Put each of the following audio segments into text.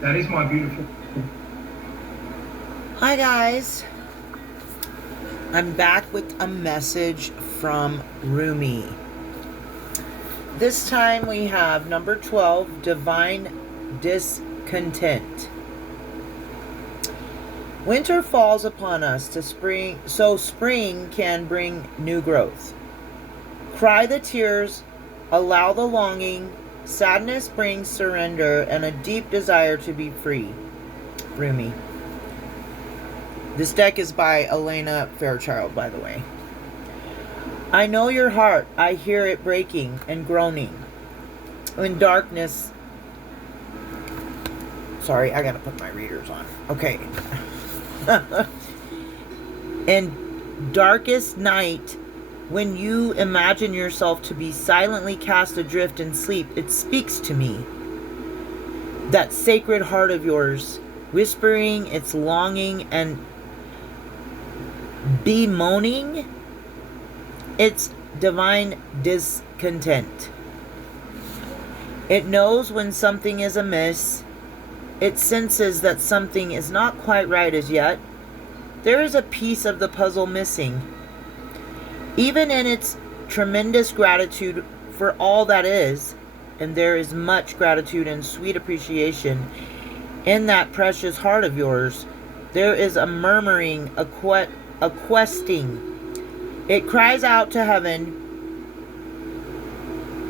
That is my beautiful. Hi guys, I'm back with a message from RUMI. This time we have number 12, Divine Discontent. Winter falls upon us so spring can bring new growth. Cry the tears, allow the longing, sadness brings surrender and a deep desire to be free. RUMI. This deck is by Elena Fairchild, by the way. I know your heart. I hear it breaking and groaning. In darkness... Sorry, I gotta put my readers on. Okay. In darkest night, when you imagine yourself to be silently cast adrift in sleep, it speaks to me. That sacred heart of yours, whispering its longing and bemoaning its divine discontent. It knows when something is amiss. It senses that something is not quite right as yet. There is a piece of the puzzle missing. Even in its tremendous gratitude for all that is, and there is much gratitude and sweet appreciation in that precious heart of yours, there is a murmuring, a questing. It cries out to heaven,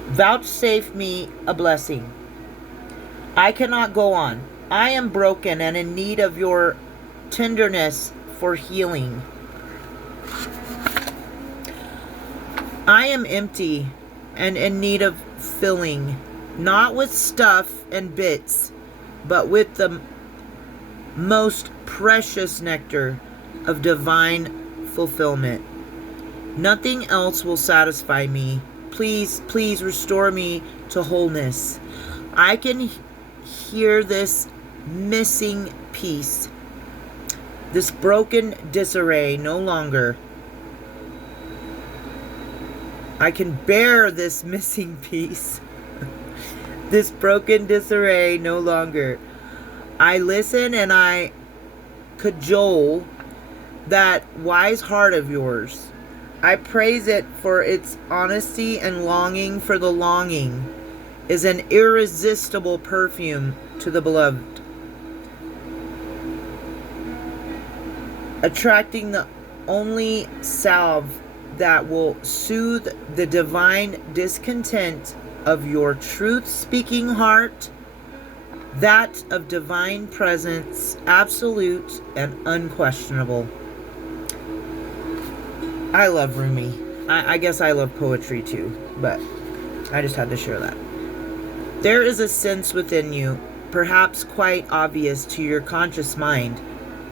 vouchsafe me a blessing. I cannot go on. I am broken and in need of your tenderness for healing. I am empty and in need of filling, not with stuff and bits, but with the most precious nectar of divine fulfillment. Nothing else will satisfy me. Please, please restore me to wholeness. I can hear this missing piece, this broken disarray no longer. I can bear this missing piece, this broken disarray no longer. I listen and I cajole that wise heart of yours. I praise it for its honesty and longing for the longing is an irresistible perfume to the beloved, attracting the only salve that will soothe the divine discontent of your truth-speaking heart, that of divine presence, absolute and unquestionable. I love Rumi. I guess I love poetry too, but I just had to share that. There is a sense within you, perhaps quite obvious to your conscious mind,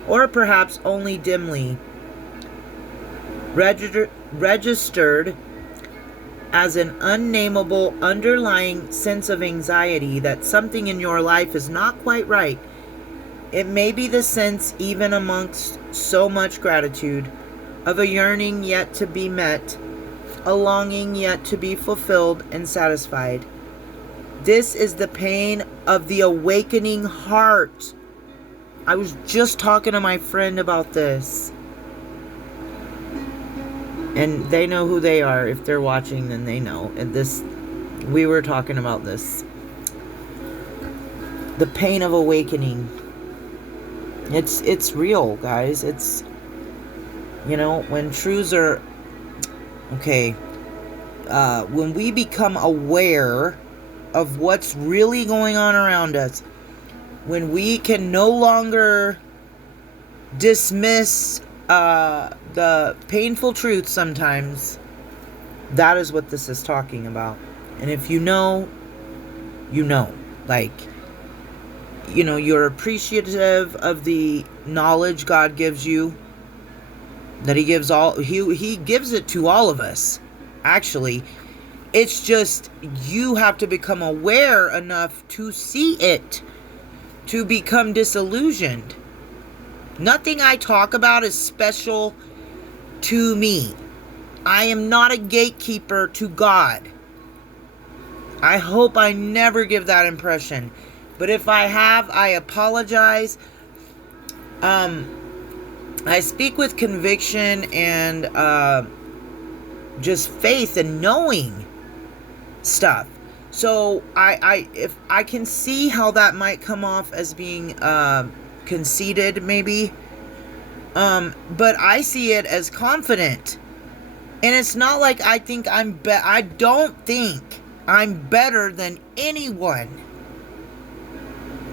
or perhaps only dimly registered as an unnameable underlying sense of anxiety that something in your life is not quite right. It may be the sense, even amongst so much gratitude, of a yearning yet to be met, a longing yet to be fulfilled and satisfied. This is the pain of the awakening heart. I was just talking to my friend about this. And they know who they are. If they're watching, then they know. And we were talking about this. The pain of awakening. It's real, guys. It's, when truths are, okay, when we become aware of what's really going on around us, when we can no longer dismiss the painful truth sometimes, that is what this is talking about. And if you know, you know. Like, you're appreciative of the knowledge God gives you, that He gives it to all of us, actually. It's just you have to become aware enough to see it, to become disillusioned. Nothing I talk about is special to me. I am not a gatekeeper to God. I hope I never give that impression. But if I have, I apologize. I speak with conviction and just faith and knowing stuff. So if I can see how that might come off as being conceited, maybe. But I see it as confident. And it's not like I think I don't think I'm better than anyone.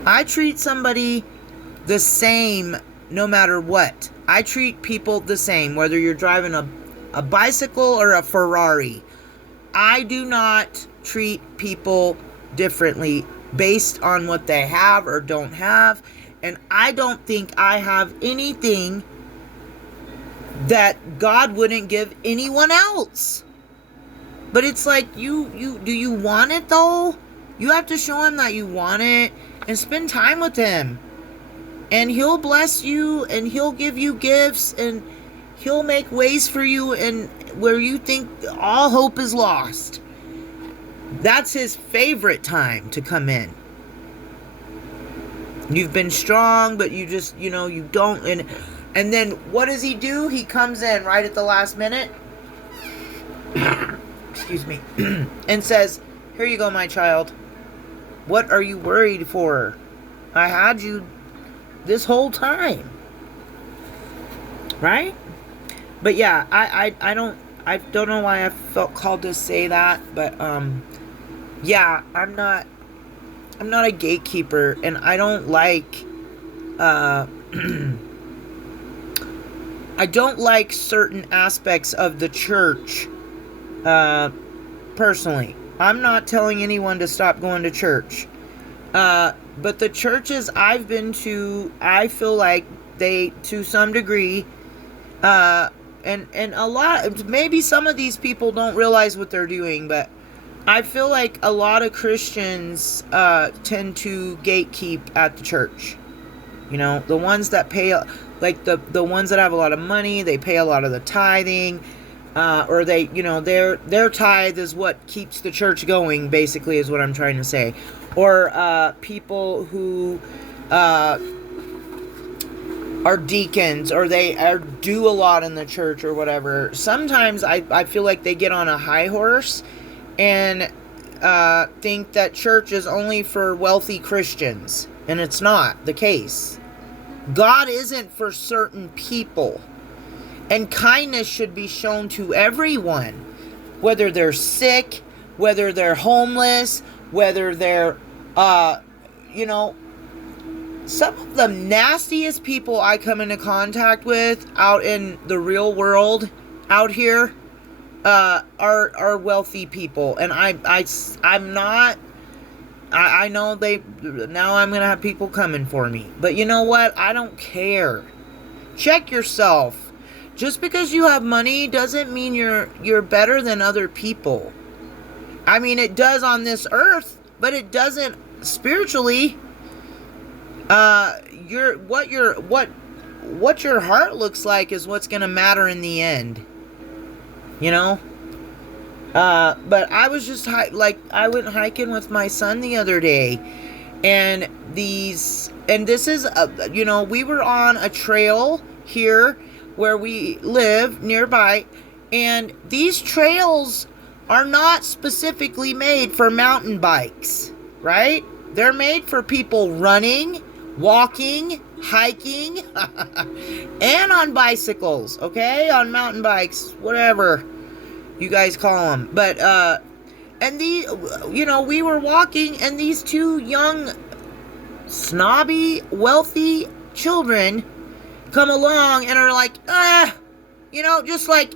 I treat somebody the same no matter what. I treat people the same, whether you're driving a bicycle or a Ferrari. I do not treat people differently based on what they have or don't have. And I don't think I have anything that God wouldn't give anyone else. But it's like, do you want it though? You have to show him that you want it and spend time with him. And he'll bless you and he'll give you gifts and he'll make ways for you and where you think all hope is lost. That's his favorite time to come in. You've been strong, but you just, you don't. And then what does he do? He comes in right at the last minute. Excuse me. And says, here you go, my child. What are you worried for? I had you this whole time. Right? But yeah, I don't know why I felt called to say that, but yeah, I'm not a gatekeeper, and I don't like I don't like certain aspects of the church personally. I'm not telling anyone to stop going to church. But the churches I've been to, I feel like they, to some degree, and a lot, maybe some of these people don't realize what they're doing, but I feel like a lot of Christians tend to gatekeep at the church. The ones that pay, like the ones that have a lot of money, they pay a lot of the tithing, or they, their tithe is what keeps the church going, basically, is what I'm trying to say. Or people who are deacons, or they do a lot in the church or whatever. Sometimes I feel like they get on a high horse and think that church is only for wealthy Christians. And it's not the case. God isn't for certain people. And kindness should be shown to everyone. Whether they're sick, whether they're homeless, whether they're, some of the nastiest people I come into contact with out in the real world out here are wealthy people. And I'm not, I know now I'm going to have people coming for me. But you know what? I don't care. Check yourself. Just because you have money doesn't mean you're better than other people. I mean, it does on this earth, but it doesn't spiritually. What your heart looks like is what's going to matter in the end. But I was just I went hiking with my son the other day, and this is we were on a trail here where we live nearby, and these trails are not specifically made for mountain bikes, right? They're made for people running, walking, hiking, and on bicycles, okay? On mountain bikes, whatever you guys call them. But, and we were walking, and these two young, snobby, wealthy children come along and are like, just like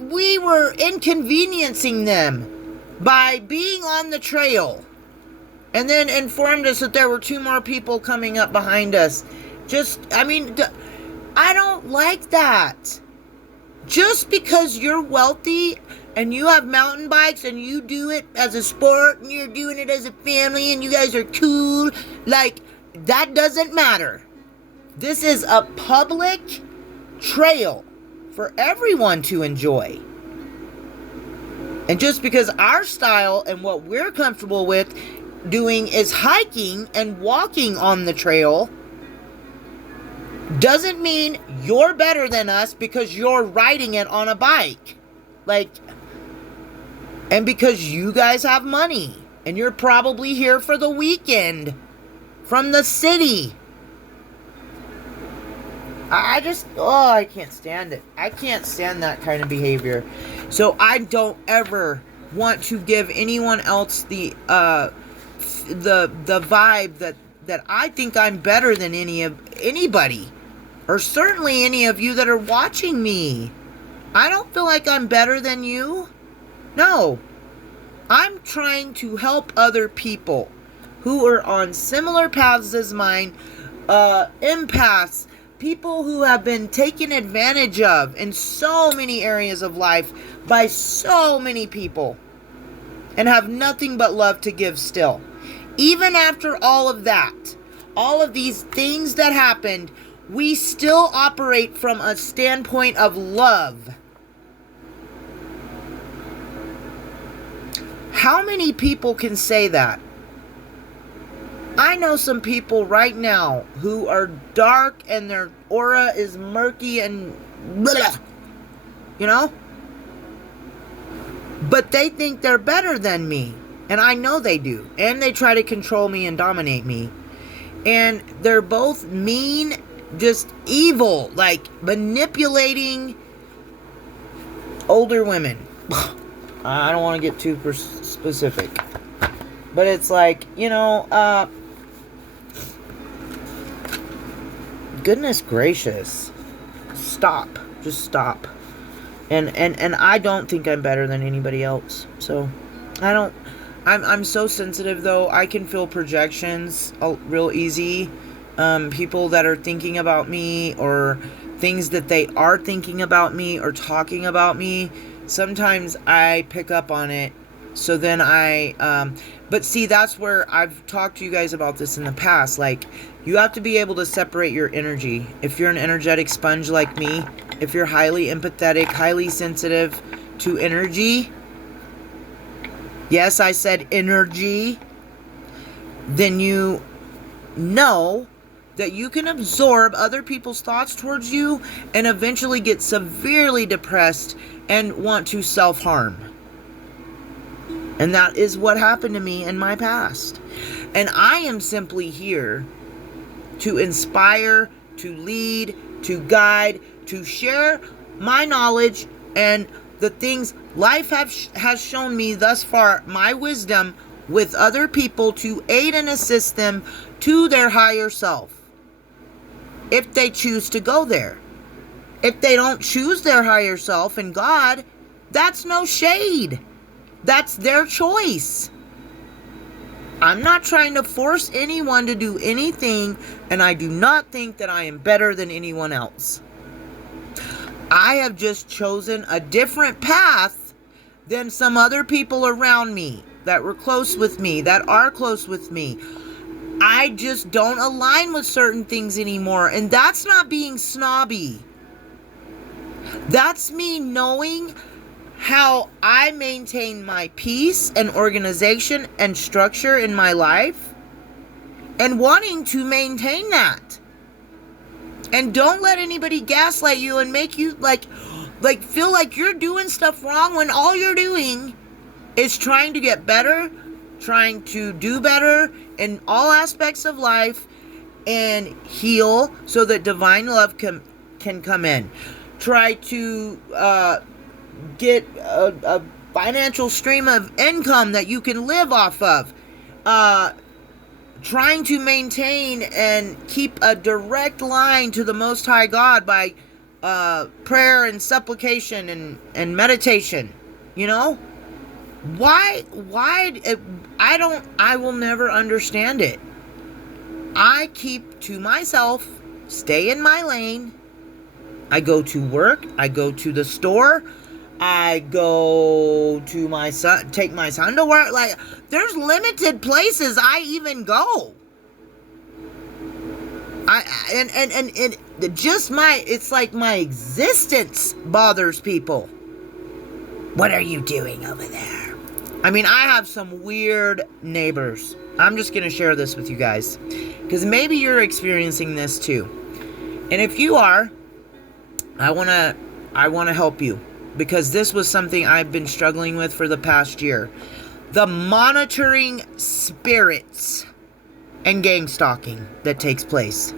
we were inconveniencing them by being on the trail. And then informed us that there were two more people coming up behind us. I don't like that. Just because you're wealthy and you have mountain bikes and you do it as a sport and you're doing it as a family and you guys are cool, that doesn't matter. This is a public trail for everyone to enjoy. And just because our style and what we're comfortable with doing is hiking and walking on the trail doesn't mean you're better than us because you're riding it on a bike. Like, and because you guys have money and you're probably here for the weekend from the city. I can't stand it. I can't stand that kind of behavior. So I don't ever want to give anyone else the vibe that I think I'm better than anybody, or certainly any of you that are watching me. I don't feel like I'm better than you. No. I'm trying to help other people who are on similar paths as mine, empaths, people who have been taken advantage of in so many areas of life by so many people and have nothing but love to give still. Even after all of that, all of these things that happened, we still operate from a standpoint of love. How many people can say that? I know some people right now who are dark and their aura is murky and blah, you know? But they think they're better than me. And I know they do. And they try to control me and dominate me. And they're both mean, just evil, like manipulating older women. I don't want to get too specific. But it's like, goodness gracious. Stop. Just stop. And I don't think I'm better than anybody else. So, I'm so sensitive though. I can feel projections real easy. People that are thinking about me or things that they are thinking about me or talking about me. Sometimes I pick up on it. So then but see, that's where I've talked to you guys about this in the past. Like, you have to be able to separate your energy. If you're an energetic sponge like me, if you're highly empathetic, highly sensitive to energy, yes, I said energy, then you know that you can absorb other people's thoughts towards you and eventually get severely depressed and want to self-harm. And that is what happened to me in my past. And I am simply here to inspire, to lead, to guide, to share my knowledge and the things life has shown me thus far, my wisdom, with other people to aid and assist them to their higher self. If they choose to go there. If they don't choose their higher self and God, that's no shade. That's their choice. I'm not trying to force anyone to do anything, and I do not think that I am better than anyone else. I have just chosen a different path than some other people around me that were close with me, that are close with me. I just don't align with certain things anymore, and that's not being snobby. That's me knowing how I maintain my peace and organization and structure in my life and wanting to maintain that. And don't let anybody gaslight you and make you like feel like you're doing stuff wrong when all you're doing is trying to get better, trying to do better in all aspects of life and heal so that divine love can come in. Try to get a financial stream of income that you can live off of. Trying to maintain and keep a direct line to the Most High God by prayer and supplication and meditation. You know? Why I will never understand it. I keep to myself, stay in my lane. I go to work, I go to the store, I go to my son, take my son to work. Like, there's limited places I even go. It's like my existence bothers people. What are you doing over there? I mean, I have some weird neighbors. I'm just going to share this with you guys, because maybe you're experiencing this too. And if you are, I want to help you, because this was something I've been struggling with for the past year. The monitoring spirits and gang stalking that takes place.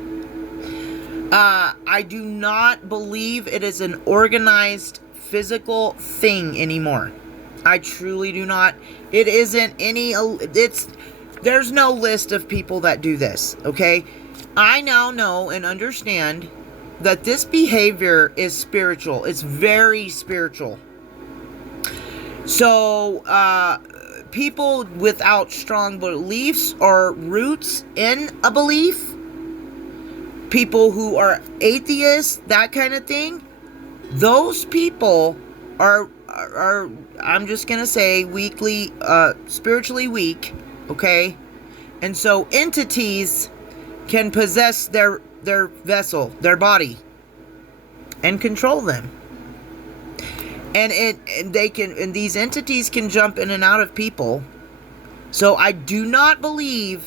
I do not believe it is an organized physical thing anymore. I truly do not. It isn't any, there's no list of people that do this, okay? I now know and understand that this behavior is spiritual. It's very spiritual. So, people without strong beliefs or roots in a belief, people who are atheists, that kind of thing, those people are I'm just gonna say weakly, spiritually weak, okay? And so entities can possess their vessel, their body, and control them. And these entities can jump in and out of people. So I do not believe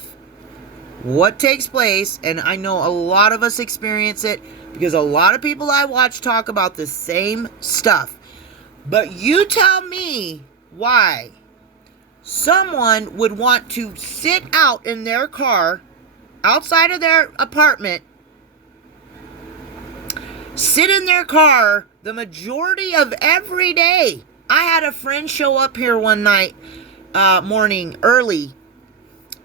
what takes place, and I know a lot of us experience it, because a lot of people I watch talk about the same stuff. But you tell me why someone would want to sit out in their car, outside of their apartment, sit in their car the majority of every day. I had a friend show up here one night, morning, early,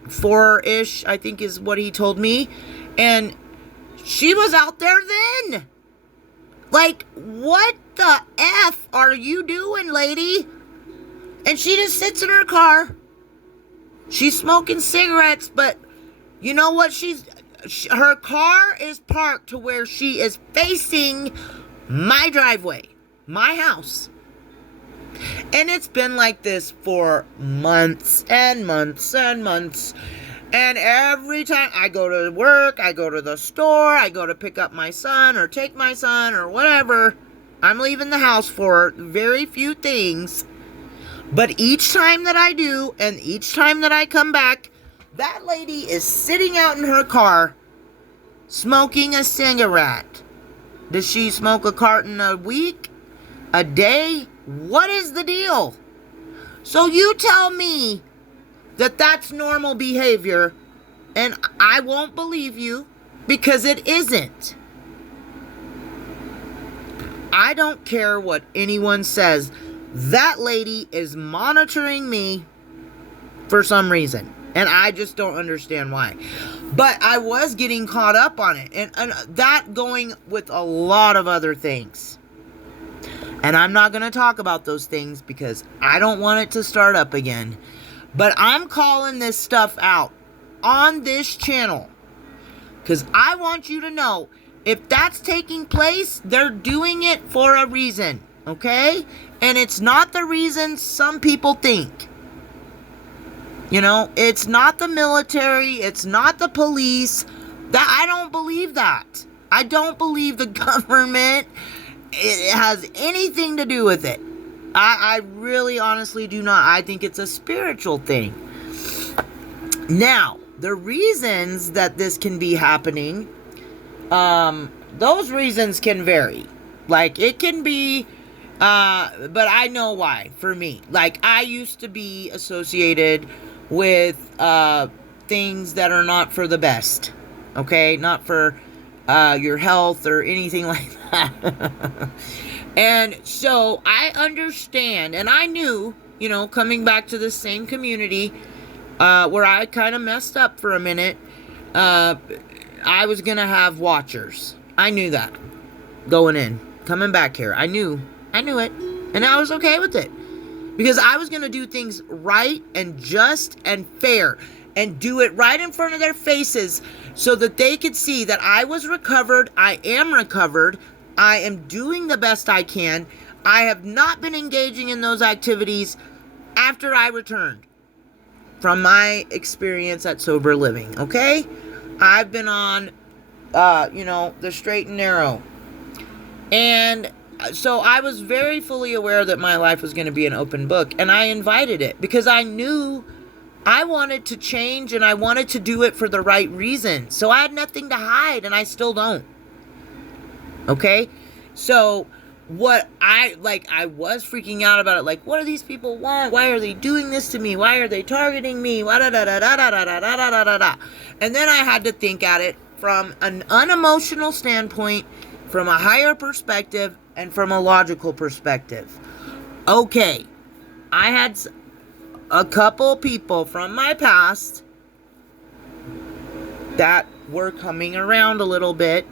4-ish, I think is what he told me, and she was out there then. Like, what the F are you doing, lady? And she just sits in her car. She's smoking cigarettes, but you know what? Her car is parked to where she is facing my driveway, my house. And it's been like this for months and months and months. And every time I go to work, I go to the store, I go to pick up my son or take my son or whatever, I'm leaving the house for very few things. But each time that I do, and each time that I come back, that lady is sitting out in her car smoking a cigarette. Does she smoke a carton a week? A day? What is the deal? So you tell me that that's normal behavior, and I won't believe you, because it isn't. I don't care what anyone says. That lady is monitoring me for some reason, and I just don't understand why. But I was getting caught up on it, and that going with a lot of other things. And I'm not going to talk about those things because I don't want it to start up again. But I'm calling this stuff out on this channel, because I want you to know, if that's taking place, they're doing it for a reason, okay? And it's not the reason some people think. You know, it's not the military, it's not the police. That I don't believe that. I don't believe the government it has anything to do with it. I really honestly do not. I think it's a spiritual thing. Now, the reasons that this can be happening, those reasons can vary. Like, it can be, but I know why, for me. Like, I used to be associated with things that are not for the best. Okay? Not for your health or anything like that. And so I understand, and I knew, you know, coming back to the same community where I kind of messed up for a minute, I was going to have watchers. I knew that going in, coming back here. I knew it, and I was okay with it, because I was going to do things right and just and fair, and do it right in front of their faces so that they could see that I was recovered. I am recovered. I am doing the best I can. I have not been engaging in those activities after I returned from my experience at Sober Living, okay? I've been on, the straight and narrow. And so I was very fully aware that my life was going to be an open book, and I invited it because I knew I wanted to change and I wanted to do it for the right reason. So I had nothing to hide, and I still don't. Okay? So what I was freaking out about it. Like, what do these people want? Why are they doing this to me? Why are they targeting me? And then I had to think at it from an unemotional standpoint, from a higher perspective, and from a logical perspective. Okay, I had a couple people from my past that were coming around a little bit,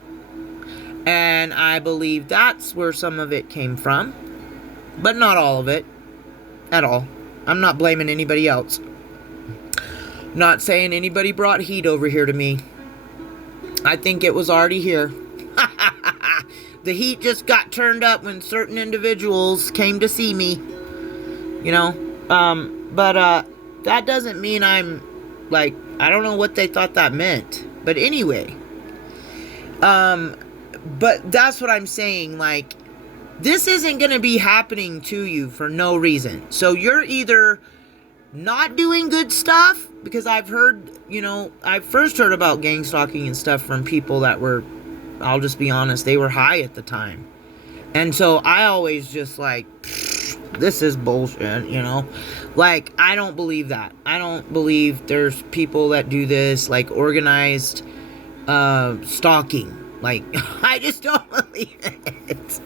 and I believe that's where some of it came from, but not all of it at all. I'm not blaming anybody else. Not saying anybody brought heat over here to me. I think it was already here. The heat just got turned up when certain individuals came to see me, you know. But that doesn't mean I'm, like, I don't know what they thought that meant. But anyway, but that's what I'm saying. Like, this isn't going to be happening to you for no reason. So you're either not doing good stuff, because I've heard, you know, I first heard about gang stalking and stuff from people that were, I'll just be honest, they were high at the time. And so I always just like, this is bullshit, you know? Like, I don't believe that. I don't believe there's people that do this, like, organized stalking. Like, I just don't believe it.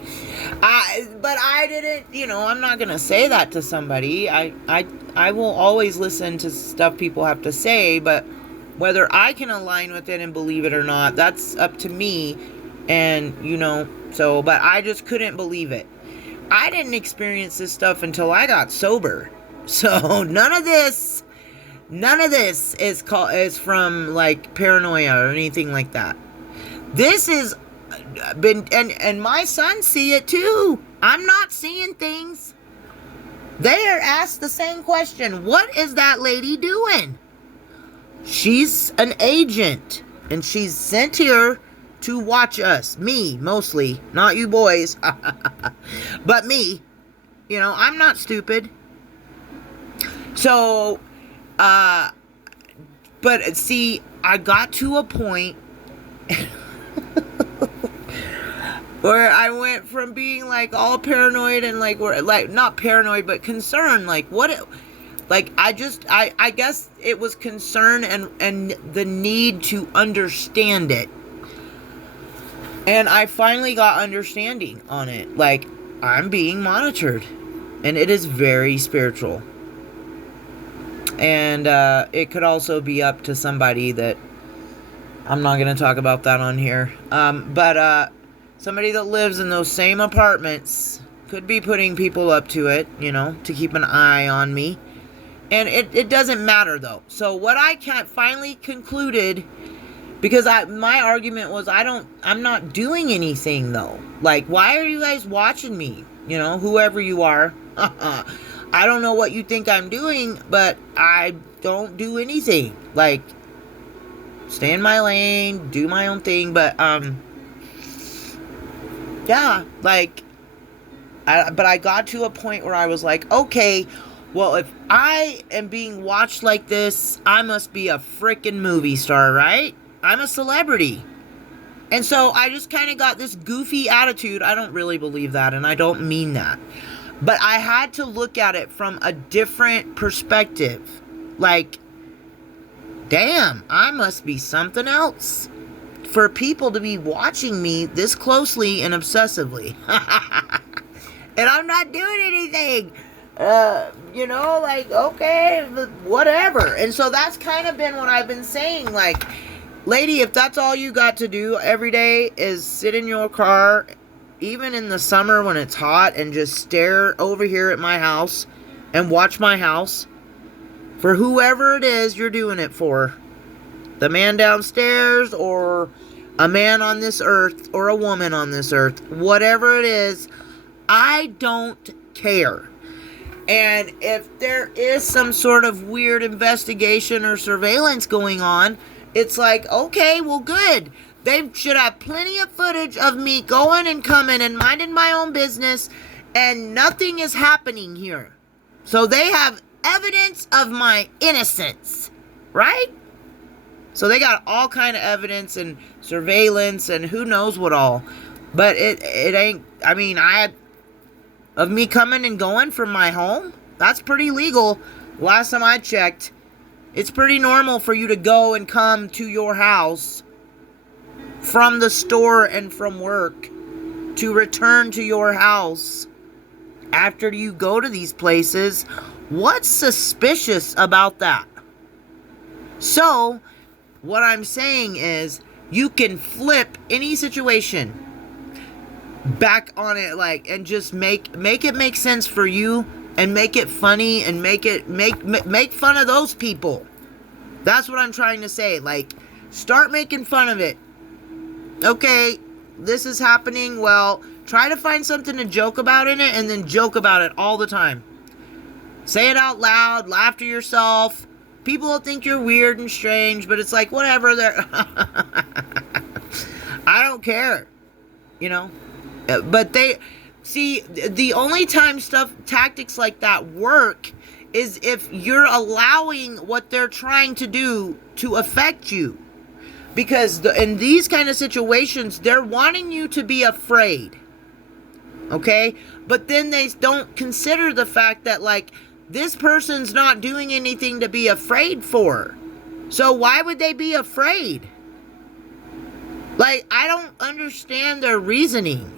But I didn't, you know, I'm not going to say that to somebody. I will always listen to stuff people have to say, but whether I can align with it and believe it or not, that's up to me. And, you know, so, but I just couldn't believe it. I didn't experience this stuff until I got sober. So none of this is from like paranoia or anything like that. This has been, and my sons see it too. I'm not seeing things. They are asked the same question. What is that lady doing? She's an agent, and she's sent here to watch us. Me, mostly. Not you boys. But me. You know, I'm not stupid. So, but see, I got to a point where I went from being like all paranoid and like not paranoid but concerned, like what it, like I guess it was concern and the need to understand it. And I finally got understanding on it. Like, I'm being monitored, and it is very spiritual. And it could also be up to somebody that, I'm not going to talk about that on here. But somebody that lives in those same apartments could be putting people up to it, you know, to keep an eye on me. And it doesn't matter, though. So what I finally concluded, because my argument was, I'm not doing anything, though. Like, why are you guys watching me? You know, whoever you are. I don't know what you think I'm doing, but I don't do anything. Like, stay in my lane, do my own thing, but, yeah, like, but I got to a point where I was like, okay, well, if I am being watched like this, I must be a freaking movie star, right? I'm a celebrity. And so I just kind of got this goofy attitude. I don't really believe that, and I don't mean that. But I had to look at it from a different perspective. Like, damn, I must be something else for people to be watching me this closely and obsessively. And I'm not doing anything. You know, like, okay, whatever. And so that's kind of been what I've been saying. Like, lady, if that's all you got to do every day is sit in your car, even in the summer when it's hot, and just stare over here at my house and watch my house, for whoever it is you're doing it for, the man downstairs or a man on this earth or a woman on this earth, whatever it is, I don't care. And if there is some sort of weird investigation or surveillance going on, it's like, okay, well, good. They should have plenty of footage of me going and coming and minding my own business, and nothing is happening here. So they have evidence of my innocence, right? So they got all kind of evidence and surveillance and who knows what all. But it ain't, I mean, of me coming and going from my home, that's pretty legal. Last time I checked, it's pretty normal for you to go and come to your house from the store and from work, to return to your house after you go to these places. What's suspicious about that? So, what I'm saying is, you can flip any situation back on it, like, and just make it make sense for you, and make it funny, and make fun of those people. That's what I'm trying to say. Like, start making fun of it. Okay, this is happening. Well, try to find something to joke about in it, and then joke about it all the time. Say it out loud, laugh to yourself. People will think you're weird and strange, but it's like, whatever, I don't care, you know. But they, see, the only time tactics like that work is if you're allowing what they're trying to do to affect you. Because in these kind of situations, they're wanting you to be afraid. Okay? But then they don't consider the fact that, like, this person's not doing anything to be afraid for. So why would they be afraid? Like, I don't understand their reasoning.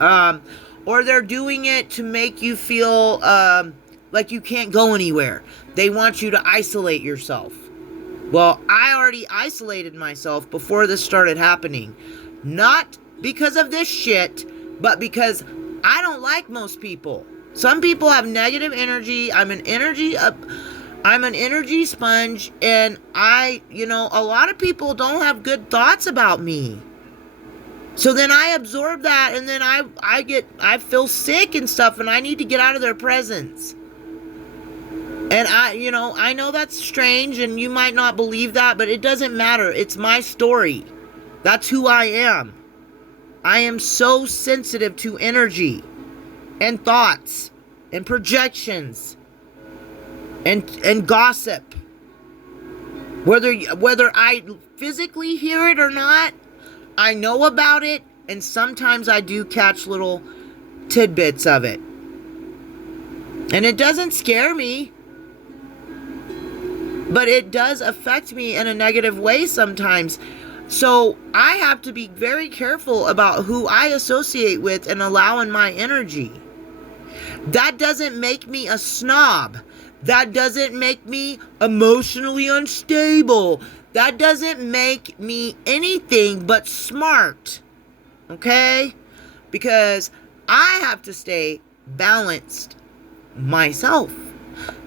Or they're doing it to make you feel like you can't go anywhere. They want you to isolate yourself. Well, I already isolated myself before this started happening. Not because of this shit, but because I don't like most people. Some people have negative energy. I'm an energy sponge, and a lot of people don't have good thoughts about me. So then I absorb that, and then I feel sick and stuff, and I need to get out of their presence. And I know that's strange, and you might not believe that, but it doesn't matter. It's my story. That's who I am. I am so sensitive to energy and thoughts and projections and gossip. Whether I physically hear it or not, I know about it, and sometimes I do catch little tidbits of it. And it doesn't scare me, but it does affect me in a negative way sometimes. So I have to be very careful about who I associate with and allow in my energy. That doesn't make me a snob. That doesn't make me emotionally unstable. That doesn't make me anything but smart. Okay? Because I have to stay balanced myself.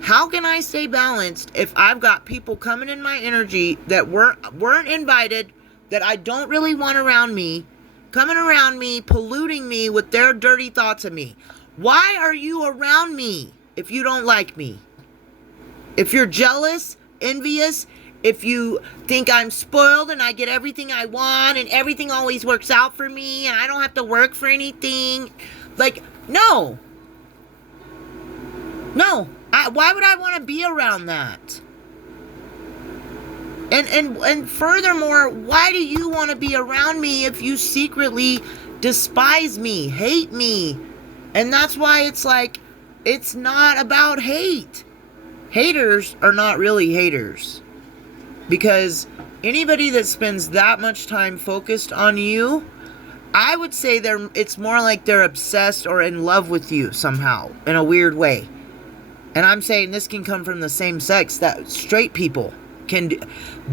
How can I stay balanced if I've got people coming in my energy that weren't invited, that I don't really want around me, coming around me, polluting me with their dirty thoughts of me? Why are you around me if you don't like me? If you're jealous, envious, if you think I'm spoiled and I get everything I want and everything always works out for me and I don't have to work for anything, like, no. No. Why would I want to be around that? And furthermore, why do you want to be around me if you secretly despise me, hate me? And that's why it's like, it's not about hate. Haters are not really haters. Because anybody that spends that much time focused on you, I would say it's more like they're obsessed or in love with you somehow, in a weird way. And I'm saying this can come from the same sex, that straight people can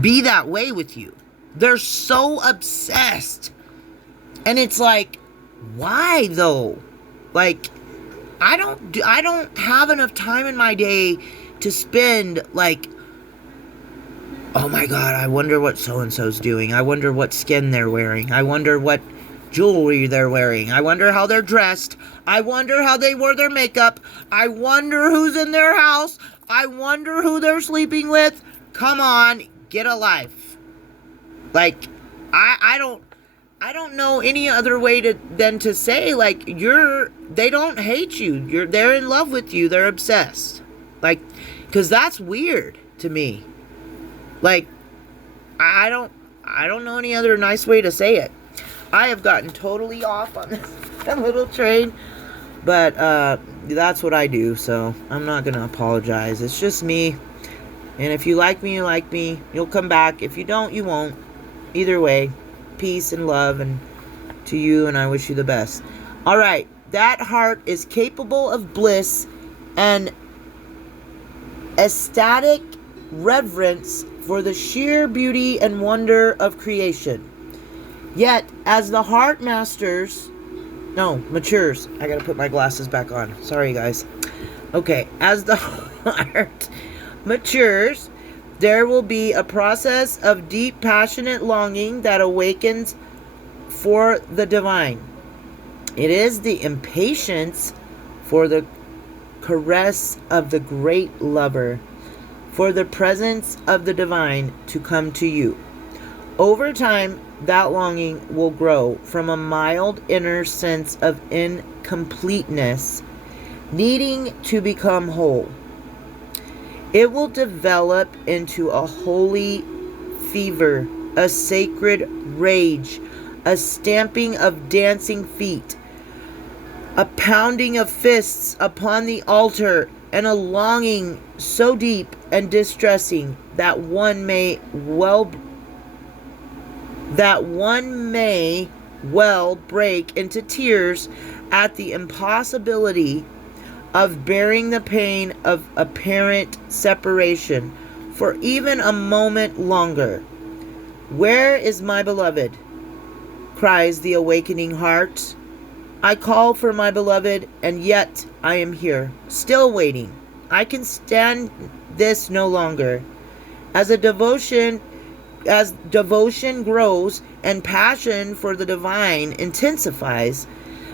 be that way with you. They're so obsessed. And it's like, why though? Like, I don't have enough time in my day to spend like, oh my God, I wonder what so-and-so's doing. I wonder what skin they're wearing. I wonder what jewelry they're wearing. I wonder how they're dressed. I wonder how they wore their makeup. I wonder who's in their house. I wonder who they're sleeping with. Come on, get a life. Like, I don't know any other way than to say, like, they don't hate you. They're in love with you. They're obsessed. Like, because that's weird to me. Like, I don't know any other nice way to say it. I have gotten totally off on this little train, but that's what I do, so I'm not gonna apologize. It's just me, and if you like me, you like me. You'll come back. If you don't, you won't. Either way, peace and love and to you, and I wish you the best. All right, that heart is capable of bliss and ecstatic reverence for the sheer beauty and wonder of creation. Yet, as the heart matures, I gotta put my glasses back on. Sorry, guys. Okay, as the heart matures, there will be a process of deep, passionate longing that awakens for the divine. It is the impatience for the caress of the great lover, for the presence of the divine to come to you. Over time, that longing will grow from a mild inner sense of incompleteness, needing to become whole. It will develop into a holy fever, a sacred rage, a stamping of dancing feet, a pounding of fists upon the altar, and a longing so deep and distressing that one may well break into tears at the impossibility of bearing the pain of apparent separation for even a moment longer. Where is my beloved? Cries the awakening heart. I call for my beloved, and yet I am here, still waiting. I can stand this no longer. As devotion grows and passion for the divine intensifies,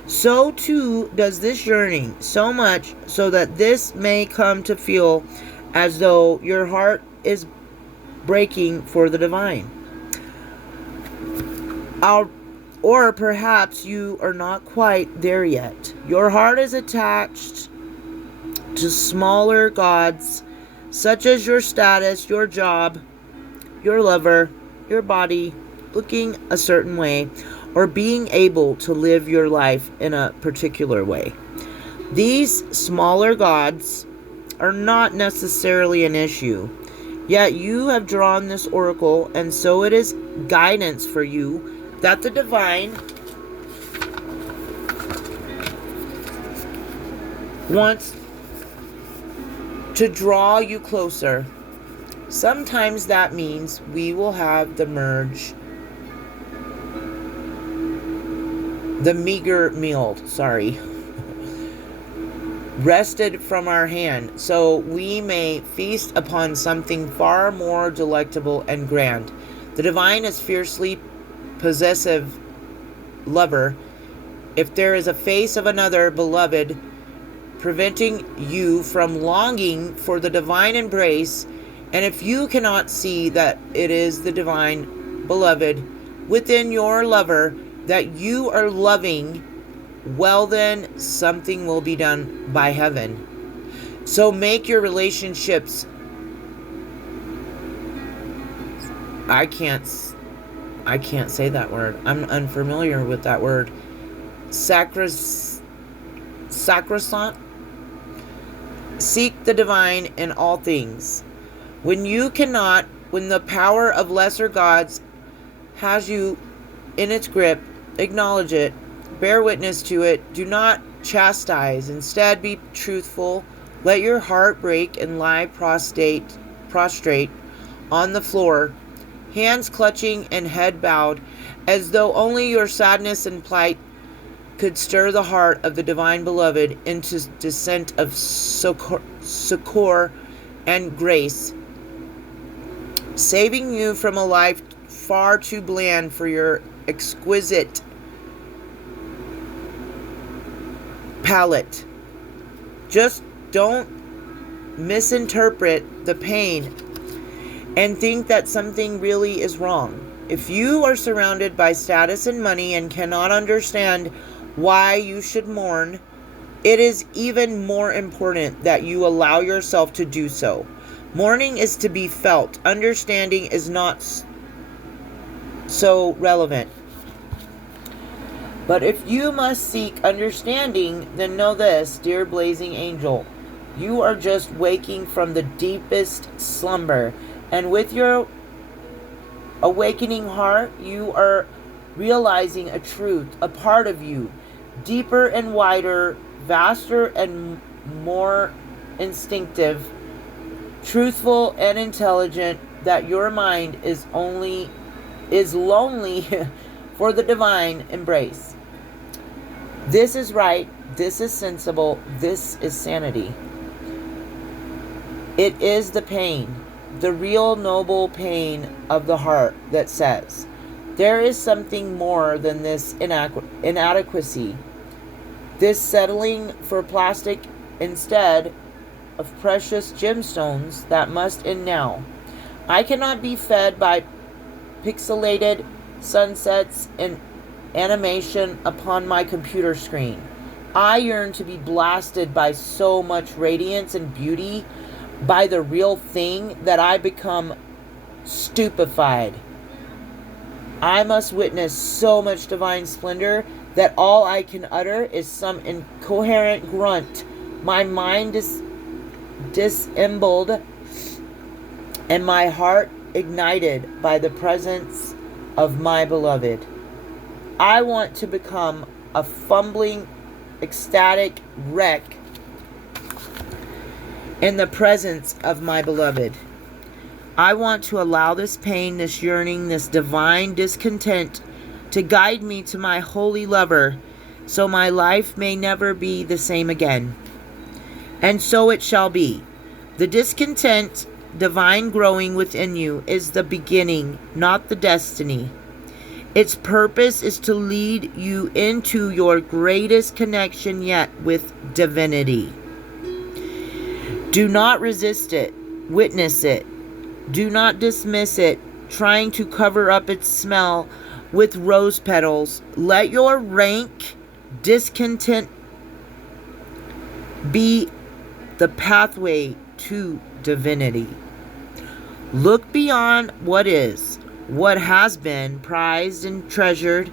so too does this yearning, so much so that this may come to feel as though your heart is breaking for the divine. Or perhaps you are not quite there yet. Your heart is attached to smaller gods, such as your status, your job, your lover, your body looking a certain way, or being able to live your life in a particular way. These smaller gods are not necessarily an issue, yet you have drawn this oracle, and so it is guidance for you that the divine wants to draw you closer. Sometimes that means we will have the meager meal, wrested from our hand, so we may feast upon something far more delectable and grand. The divine is fiercely possessive lover. If there is a face of another beloved preventing you from longing for the divine embrace, and if you cannot see that it is the divine beloved within your lover that you are loving, well then, something will be done by heaven. So make your relationships, I can't say that word. I'm unfamiliar with that word. Sacrosanct. Seek the divine in all things. When the power of lesser gods has you in its grip, acknowledge it, bear witness to it, do not chastise, instead be truthful, let your heart break and lie prostrate on the floor, hands clutching and head bowed, as though only your sadness and plight could stir the heart of the divine beloved into descent of succor and grace, saving you from a life far too bland for your exquisite palate. Just don't misinterpret the pain and think that something really is wrong. If you are surrounded by status and money and cannot understand why you should mourn, it is even more important that you allow yourself to do so. Mourning is to be felt. Understanding is not so relevant. But if you must seek understanding, then know this, dear blazing angel. You are just waking from the deepest slumber. And with your awakening heart, you are realizing a truth, a part of you, deeper and wider, vaster and more instinctive, truthful and intelligent, that your mind is lonely for the divine embrace. This is right, this is sensible, this is sanity. It is the pain, the real noble pain of the heart that says, there is something more than this inadequacy, this settling for plastic instead of precious gemstones that must end now. I cannot be fed by pixelated sunsets and animation upon my computer screen. I yearn to be blasted by so much radiance and beauty, by the real thing, that I become stupefied. I must witness so much divine splendor that all I can utter is some incoherent grunt. My mind is disemboweled and my heart ignited by the presence of my beloved. I want to become a fumbling, ecstatic wreck in the presence of my beloved. I want to allow this pain, this yearning, this divine discontent to guide me to my holy lover, so my life may never be the same again. And so it shall be. The discontent, divine growing within you, is the beginning, not the destiny. Its purpose is to lead you into your greatest connection yet with divinity. Do not resist it. Witness it. Do not dismiss it, trying to cover up its smell with rose petals. Let your rank discontent be the pathway to divinity. Look beyond what is, what has been prized and treasured,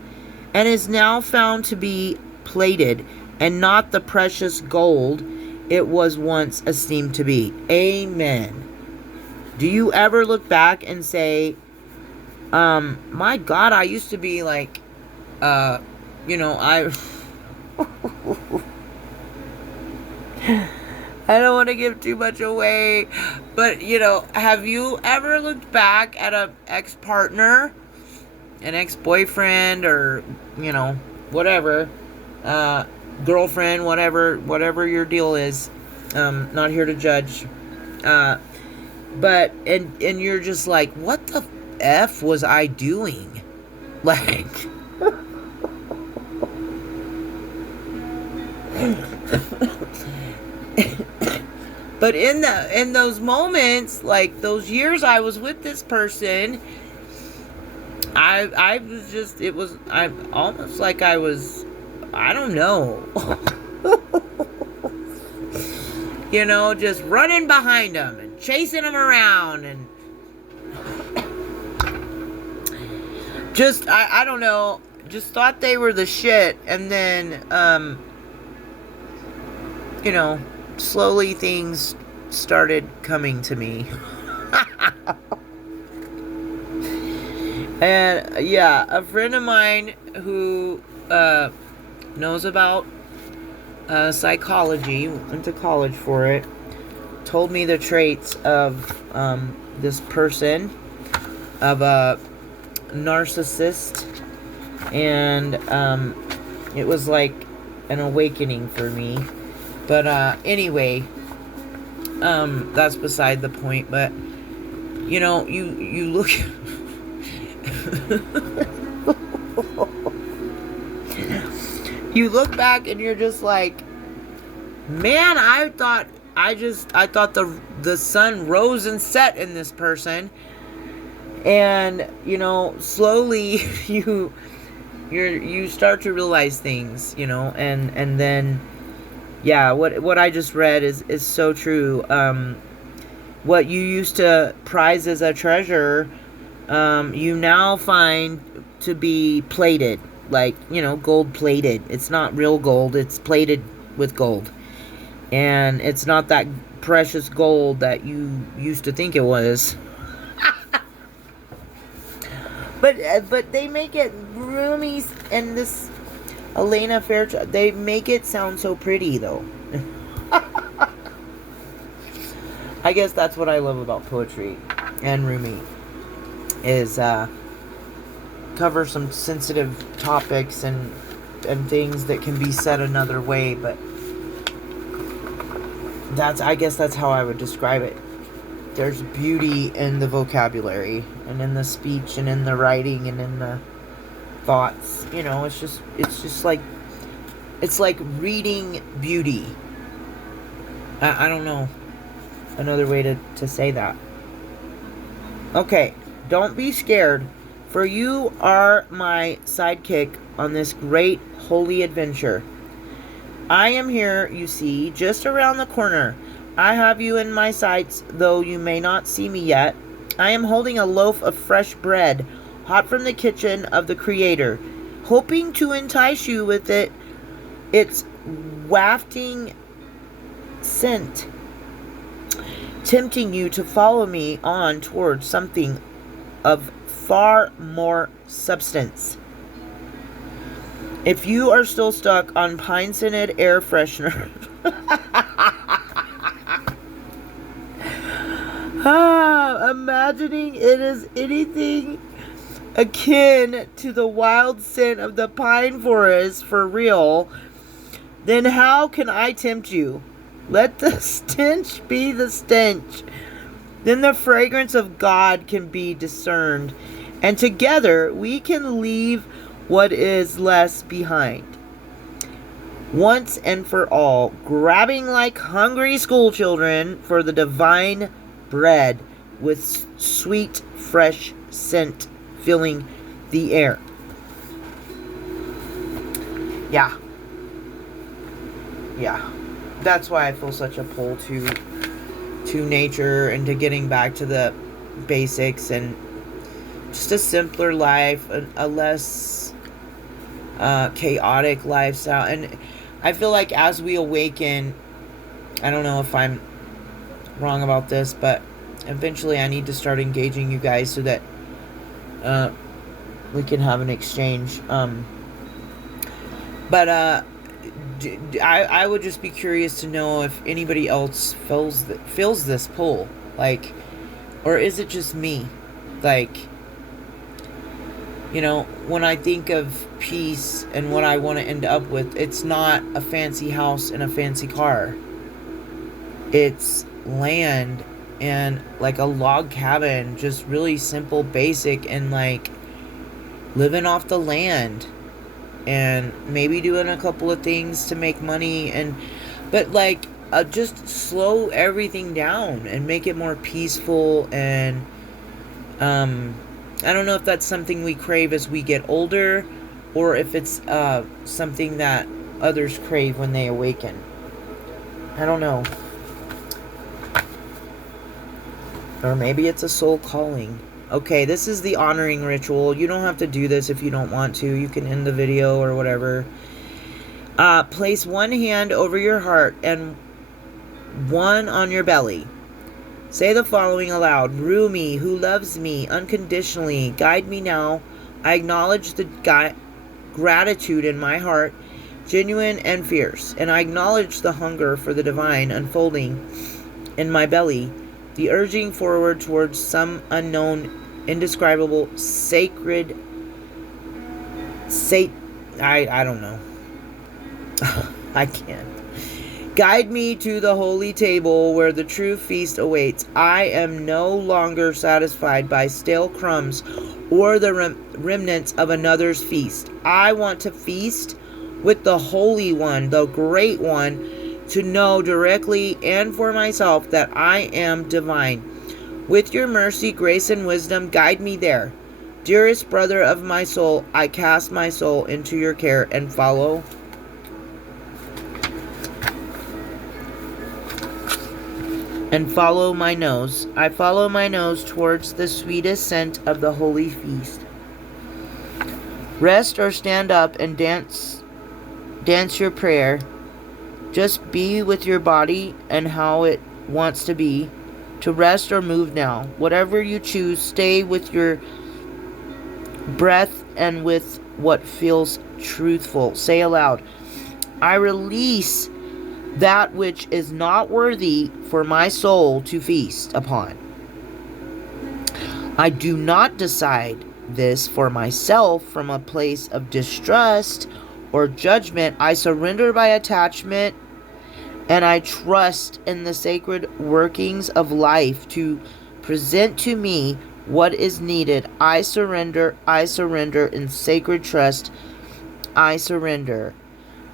and is now found to be plated, and not the precious gold it was once esteemed to be. Amen. Do you ever look back and say, my God, I used to be like, I I don't want to give too much away, but, have you ever looked back at an ex-partner, an ex-boyfriend, or, whatever, girlfriend, whatever your deal is, not here to judge, but, and you're just like, what the F was I doing? Like, but in those moments, like those years I was with this person, I was just, I'm almost like I was, I don't know, just running behind them and chasing them around and just, I don't know, just thought they were the shit. And then, slowly things started coming to me. And yeah, a friend of mine who knows about psychology, went to college for it, told me the traits of this person, of a narcissist, and it was like an awakening for me. But anyway, that's beside the point. But you look you look back and you're just like, man, I thought the sun rose and set in this person, And, you know, slowly you start to realize things, you know, and then, yeah, what I just read is so true. What you used to prize as a treasure, you now find to be plated, like, you know, gold plated. It's not real gold, it's plated with gold. And it's not that precious gold that you used to think it was. But they make it, RUMI and this Elena Fairchild, they make it sound so pretty, though. I guess that's what I love about poetry and RUMI, is cover some sensitive topics and things that can be said another way, but I guess that's how I would describe it. There's beauty in the vocabulary and in the speech and in the writing and in the thoughts. You know, it's just like, it's like reading beauty. I don't know another way to say that. Okay, don't be scared, for you are my sidekick on this great holy adventure. I am here, you see, just around the corner. I have you in my sights, though you may not see me yet. I am holding a loaf of fresh bread, hot from the kitchen of the Creator, hoping to entice you with its wafting scent, tempting you to follow me on towards something of far more substance. If you are still stuck on pine-scented air freshener, imagining it is anything akin to the wild scent of the pine forest for real, then how can I tempt you? Let the stench be the stench. Then the fragrance of God can be discerned, and together we can leave what is less behind. Once and for all, grabbing like hungry schoolchildren for the divine bread with sweet, fresh scent filling the air. Yeah. That's why I feel such a pull to nature and to getting back to the basics and just a simpler life, a less chaotic lifestyle. And I feel like as we awaken, I don't know if I'm wrong about this, but eventually I need to start engaging you guys so that we can have an exchange. But I would just be curious to know if anybody else feels this pull, like, or is it just me? Like, you know, when I think of peace and what I want to end up with, it's not a fancy house and a fancy car. It's land and like a log cabin, just really simple, basic, and like living off the land and maybe doing a couple of things to make money, but like just slow everything down and make it more peaceful. And I don't know if that's something we crave as we get older, or if it's something that others crave when they awaken. I don't know. Or maybe it's a soul calling. Okay, this is the honoring ritual. You don't have to do this if you don't want to. You can end the video or whatever. Place one hand over your heart and one on your belly. Say the following aloud. Rumi, who loves me unconditionally, guide me now. I acknowledge the gratitude in my heart, genuine and fierce, and I acknowledge the hunger for the divine unfolding in my belly, the urging forward towards some unknown, indescribable, sacred, I don't know. I can't. Guide me to the holy table where the true feast awaits. I am no longer satisfied by stale crumbs or the remnants of another's feast. I want to feast with the Holy One, the Great One, to know directly and for myself that I am divine. With your mercy, grace, and wisdom, guide me there. Dearest brother of my soul, I cast my soul into your care and follow my nose. I follow my nose towards the sweetest scent of the holy feast. Rest or stand up and dance your prayer. Just be with your body and how it wants to be. To rest or move now. Whatever you choose, stay with your breath and with what feels truthful. Say aloud, I release that which is not worthy for my soul to feast upon. I do not decide this for myself from a place of distrust or judgment. I surrender by attachment, and I trust in the sacred workings of life to present to me what is needed. I surrender in sacred trust. I surrender.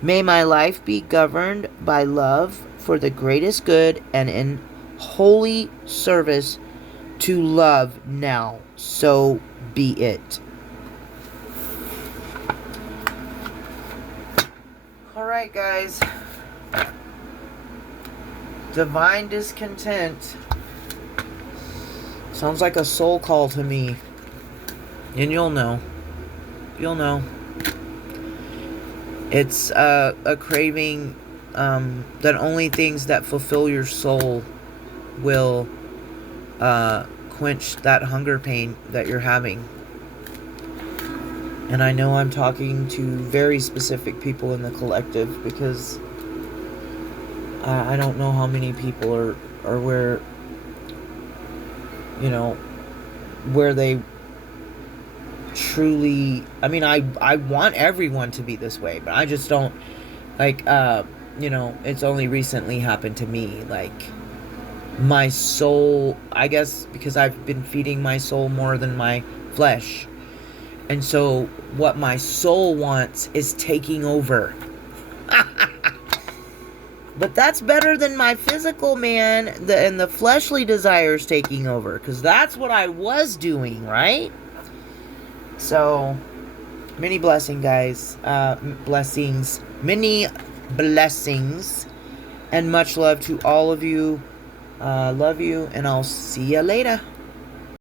May my life be governed by love for the greatest good and in holy service to love now. So be it. Alright, guys. Divine discontent sounds like a soul call to me. And you'll know. You'll know. It's a craving that only things that fulfill your soul will quench that hunger pain that you're having. And I know I'm talking to very specific people in the collective, because I don't know how many people are where, you know, where they truly, I mean, I want everyone to be this way, but I just don't, like, you know, it's only recently happened to me. Like, my soul, I guess because I've been feeding my soul more than my flesh. And so what my soul wants is taking over. But that's better than my physical man and the fleshly desires taking over, because that's what I was doing, right? So, many blessings, guys. Many blessings, and much love to all of you. Love you, and I'll see you later.